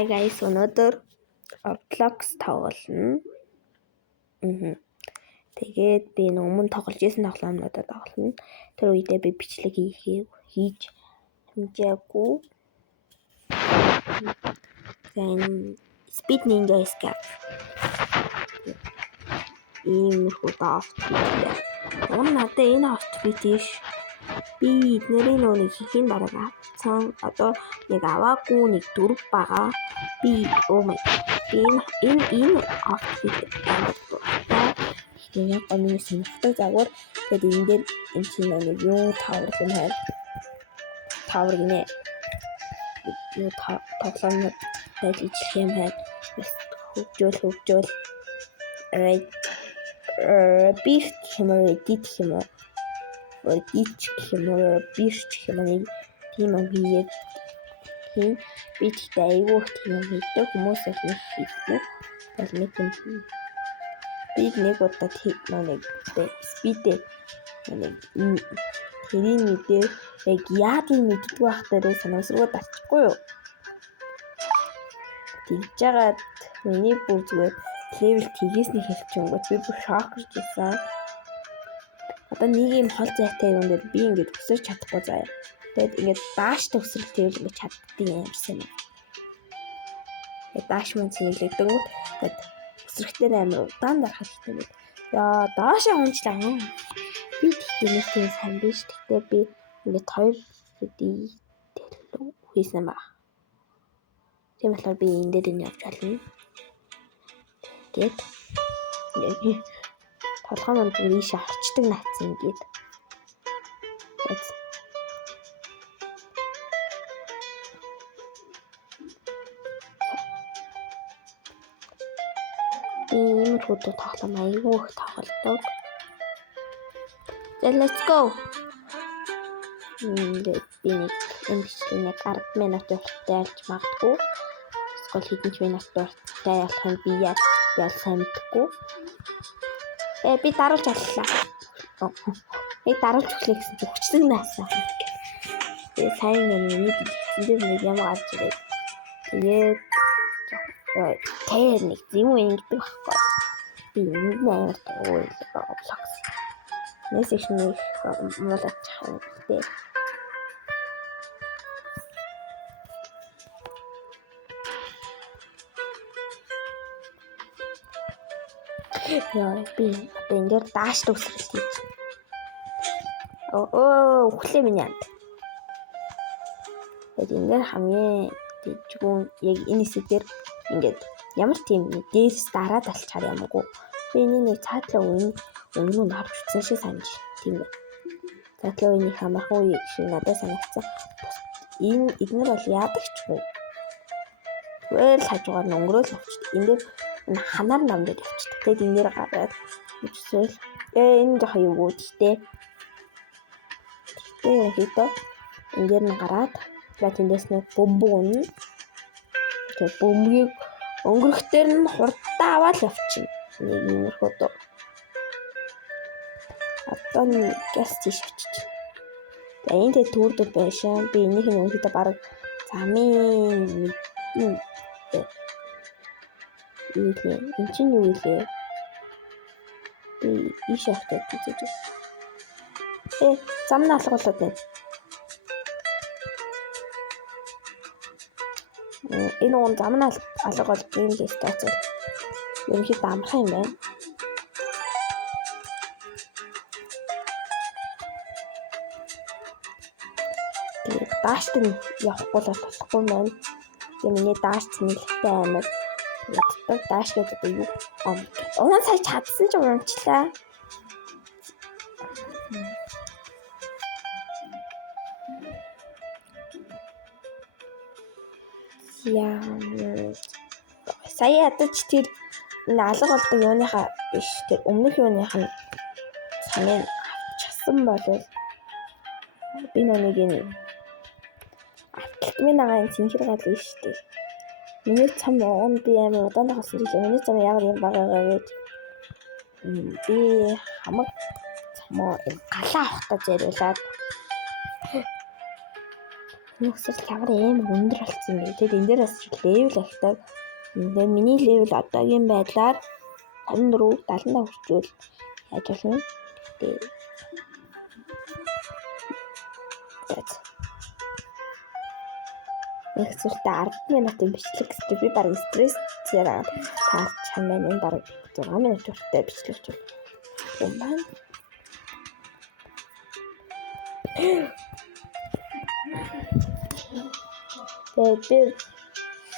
Hi guys, өнөөдөр Roblox тоглоно. Тэгээд би өмнө тоглож байсан тоглоомнуудад тоглоно. Тэр үедээ би бичлэг хийж хэмжээгүй. Then Speed Ninja Escape. Иймэрхүү outfit. Надад энэ outfit биш. Би эднэрийн нөөнийг хийхин дараа авсан. Одоо нэг аваагүй нэг дөрв байгаа. Би энэ outfit яг гомны сонирхдаг загвар. Тэгээд энэ дээр энэ чинь нэг юу тавар юм байна. Тавар гинэ. Юу тоглоомнууд ажиллах юм байна. Хөгжөөл. Биш хэмээн дит хэмээн. Биш хэмээн тийм юм хийгээд тийм би тэгтээ айгүй тийм юм хийдэг хүмүүс их хийдэг. Бол нэг юм би нэг удаа нэг спидээ нэг тэрийн мэдээ яг яагийн мэддэг байх дээрээ санамсруу татчихгүй юу. Тэгж жагаад миний бүр зүгээр левел тгийсний хэлчихэнгүүт би бүр шок гэж байсан. Одоо нэг юм хол зайтай юм дээр би ингэж өсөрч чадахгүй заяа. Тэгээд ингэж дааш төгсрөл тэгэл ингэж чаддгийг ямарсан юм. Дааш мөн цэглэгдэг. Тэгээд өсрөхтэр амар удаан дарахад хэрэгтэй байд. Яа, даашаа хончлаа. Би тэгтээ нэг тийм сайн биш. Тэгтээ би ингэж 2 хийсэн ба. Тийм болохоор би энэ дээр энэ явж болно. Тэгээд толгой манд зүгээр ийшээ орчдөг наацсан ингээд. Иймэрхүү тоглоом айгүй их тоглодог. Then let's go. Би нэг бичлэг 10 минут урттай ялж магадгүй. Эсвэл хэдэн ч минут урттай ялах нь би сайн мэдэхгүй. Би даруулж аллаа. Даруулж өглөө гэсэн чи хүчтэй наасан. Тэгээ сайн миний энд нэг юм гарч ирээд. Тэгээд нэг юм ингэдэг байхгүй. Би энэ амар тоо Roblox. Нэсэшний муулаач хаа гэдэг. Яа, би энэ дээр дааш төгсрөл хийж. Өглөө минь яа. Тэгээд энэ дээр хамгийн дэжгүүн яг энэ хэсгээр ингээд ямар тийм дээрс дараад алчаар ямаагүй. Би нэг цаатлаа өмнө нь харж үзсэн шиг санаж тийм ээ. Цаатлаа үеийн хамаагүй шиг надад санагдсан. Эднэр бол яадаг ч юу. Тэгэл хажуугаар нь өнгөрөөл явчихдаг. Энэ дээр ханаар нам дээр явчихдаг. Тэгээд энэ дээр гараад үзвэл энэ жоо юу гэдтэй. Тэгээд хитэ энэ дээр нь гараад тэндээс нэг бөмбөг. Тэгээд бөмбөгийг өнгөрөхтөр нь хурдтай аваад явчихна. Нэг иймэрхүү дөө. Одоо нэг газ тийш очиж. Тэгээд энэ төрдөг байшаа. Би энийх нь өнгөдөө баг замын энэ чинь юу вэ? Би ийш явахтай гэж. Зам нь алгуулад байна. Энэ он зам нь алгуул гейм листац. Ерөнхийдөө амархан юм байна. Тэгээд даашд нь явахгүй л болохгүй маань. Тэгээд миний дааш цэнгэлтэй амар. Яддаг дааш гэдэг юу? Уун сая чадсан ч уунчлаа. Яа. Сая ядаж тэр алга болдог юуныхаа биш тэр өмнөх юуных нь санаа авчихсан болов би нэг энэ атлетмын агаан цэнхэр гал нь штэ. Миний цам он би амар удаан хасан гэж миний цам яг юм байгаагаа гэж би хамаг цамаа галаа авахтаа зэрүүлээд Нүсэл ямар амар өндөр болсон бэ? Тэгэд энэ дээрээс левел ахдаг. Тэгээ миний левел одоогийн байдлаар 54 75 хүрчүүл яаж болно? Тэгээ нэг зүйлтэй 10 минутын бичлэг гэж би баг стресс зэрэг таарч чамаа энэ баг 6 минут хүртэл бичлэг чил. юм байна.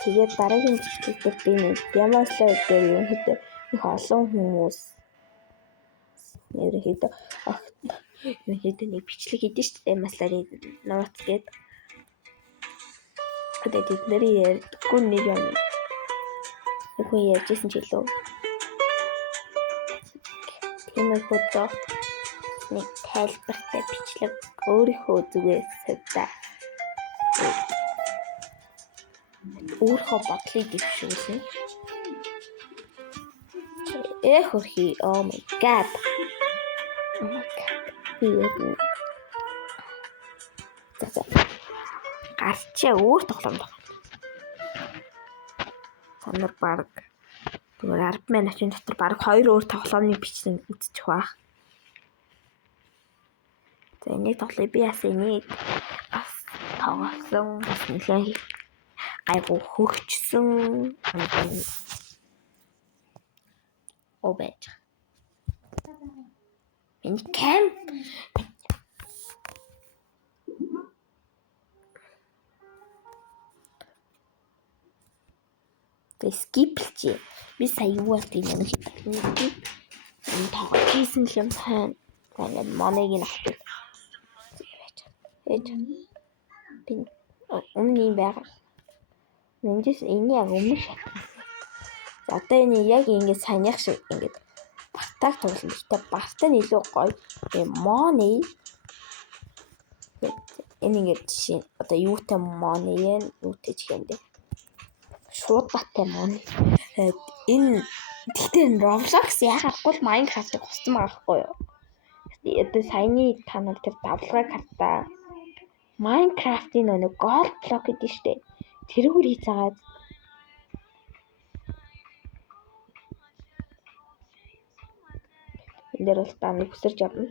Тэгээд дараагийн бичлэгт би нэг Ямаслай дээр юм хэд их олон хүмүүс ерөнхийдөө нэг бичлэг хийдэж шүү дээ. Ямаслай нууц гээд тэгээд тэдний ярьдаггүй нэг юм. Нэг хүн ярьжсэн ч илүү. Тийм их удаа нэг тайлбартай бичлэг өөрийнхөө зүгээс тавьдаа. Өөрийнхөө бодлыг дэвшүүлнэ. Хөрхи oh my god. Гарчаа өөр тоглоом байна. Сандар баг зүгээр 10 минутын дотор баг 2 өөр тоглоомны бичлэг үзчих байх. За энийг тоглоё би яасан энийг бас тоглосон бас нэлээд айгу хөгжсөн обэж. Энэ кем скиплчи. Би сая юу болтыг нэг энэ тоглож хийсэн юм байна. Тэгээд моныг нь авчих. Би өмнө юм байгаа. Эндээс энэ яг өмнө шатсан. За одоо энэ яг ингэ санийх шиг ингэ бартаг тоглоом. Гэтэ бартай нь илүү гоё. Моны энэ ингэ жишээ одоо юутай моны юутэй ч юм бэ. Шууд баттай моны. Энэ тэгтээ Roblox яхахгүй Minecraft-ыг хуссан байгаа хгүй юу? Одоо саяны та нар тэр давлгаа карта Minecraft-ийн нэг gold block гэдэг штэ. Тэрүүгээр хийцаагаад энэ дээр бол та нэг өсөрж авна.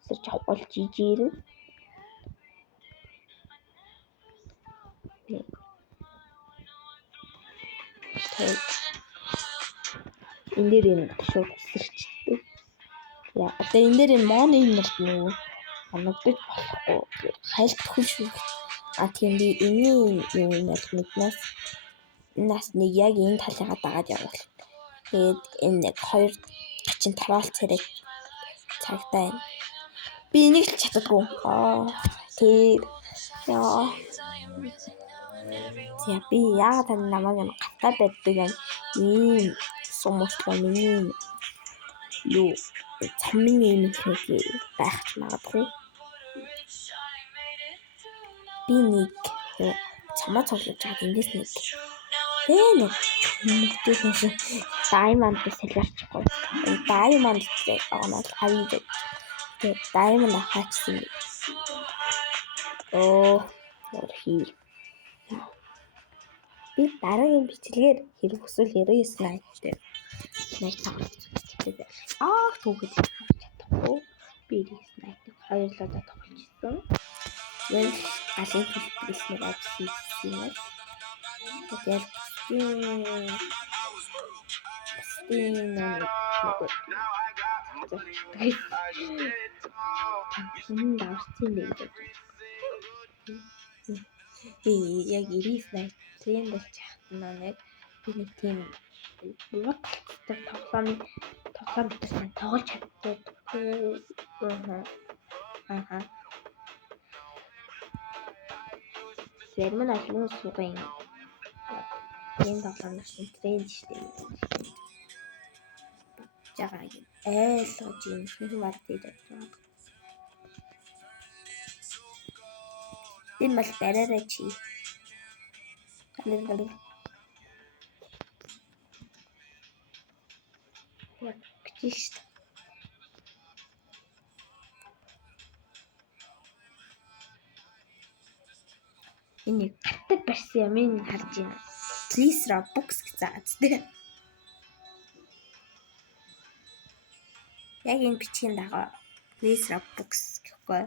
Өсөрж авах бол жижигэрнэ. Энэ дээр энэ шууд өсөрчтэй. Яа, одоо энэ дээр энэ моны нэрт нөгөө оногдож болохгүй. Хайлтгүй шүү. Тийм би энэ юу мэднээс нас нэг яг энэ талыгаа дагаад явуул. Тэгээд энэ нэг 2 гачин тараал царай цагтаа байна. Би энийг л чаддаггүй. Тэр яа. За би яагаад тань намайг нь гатаа байдаг юм. Ийм сумчлаа миний юу цамын юм хэрэг байх ч магадгүй. Би нэг цамаа цоглож чад эндээс нэг нэг чүмэгтэй diamond солиорчихгүй. Diamond гэдэг онол хавид. Тэгээ diamond ахаачсан. Хий. Би дараагийн бичлэгээр хэрэг өсвөл 99 найтай. Нэг тоглож үзчихлээ. Түүхэд чадахгүй. Би 99 найтай хоёрлоо тоглож ирсэн. Нэг алын хэлбэрээр ажилласан юм. Тэгээд яг 99 найтай бол чахтнаа нэг би нэг тийм буудалтай тоглоом дээр тоглож чаддаг. Зарим нь аль суугын энэ тоглоомч тренд штеп. Жагааг лож юм шиг баг тийж байна. Энэ мал бараарай чи. Яг гэж шүү. энэ гартаг барьсан юм ин харж байна. Please Robux гэж заац дээ. Яг энэ бичгийн дагуу Please Robux гэхгүй.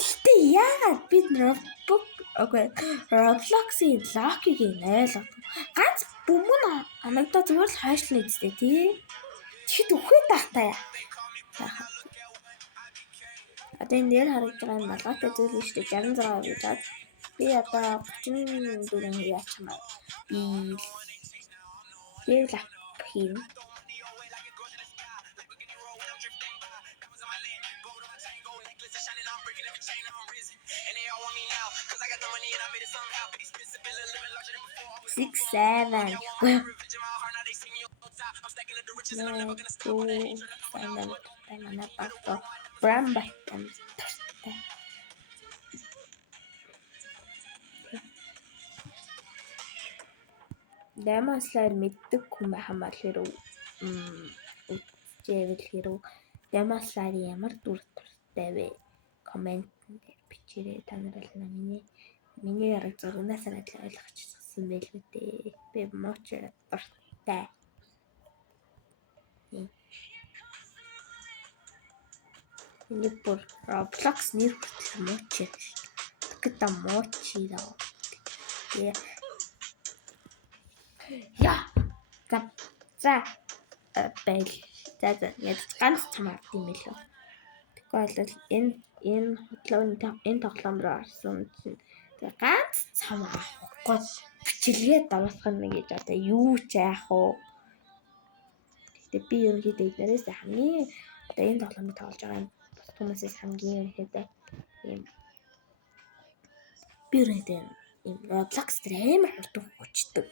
Гэтэ яагаад бид Roblox-ийн локийг ойлгохгүй. Ганц бөмбөг анагдаа зүгээр л хойшлно үстэй тий. Тэгэхэд үхээд тахтаа яа. Одоо энэ дээр харагдж байгаа энэ малгайтай зүйл нь шүү дээ 66 гэж бод. Би одоо 34 яачмаа. Би level up хийн. Six, 7. Демонслайр мэддэг хүн байхan бол хэрэг үзчихвэл хэрэг демонслайр ямар дүр төртэй вэ? Комент дээр бичээрэй. Та нар л миний яриг зургнаас нь ойлгочихсон байл үү дээ. Би мууч дуртай. Нэг бүр Roblox нэр хүртэл мууч. Тэгэхэд мууч яа. Яа. За байл. За яд ганц цамаар тийм ээ л. Тэгвэл энэ тоглоом руу орсон чинь ганц цам авахгүй бичлэгээ давуулах нь гэж одоо юу ч яах вэ? Гэтэ би ерөнхийдөө эднэрээс хамгийн одоо энэ тоглоомыг тоглож байгаа хүмүүсээс хамгийн ерөнхийдөө ийм би ерөнхийдөө ийм Roblox дээр амар хурдан хүчдэг.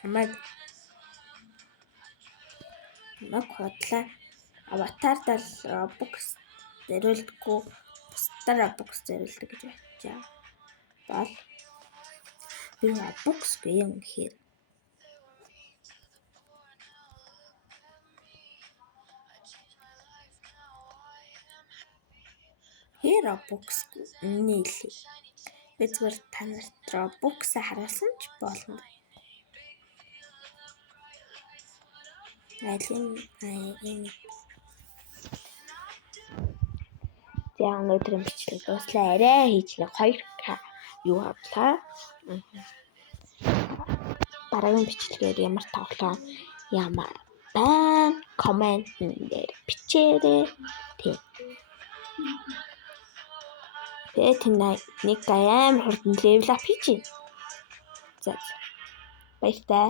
Хамаад ног хотлаа аватардаа Robux зэрүүлдэггүй бусдаар Robux зэрүүлдэг гэж бодчихаа. Бол би Robux юм гэхээр Robux нээлээ. Би зүгээр та нарт Robux харуулсан ч болно. За өнөөдрийн бичлэг дуслаа. Арай хийж нэг 2K юу авлаа. Дараагийн бичлэгээр ямар тоглоом ямар байна? Комент дээр бичээрэй. Тэгээд нэг амар хурдан level up хийж. За баяртай.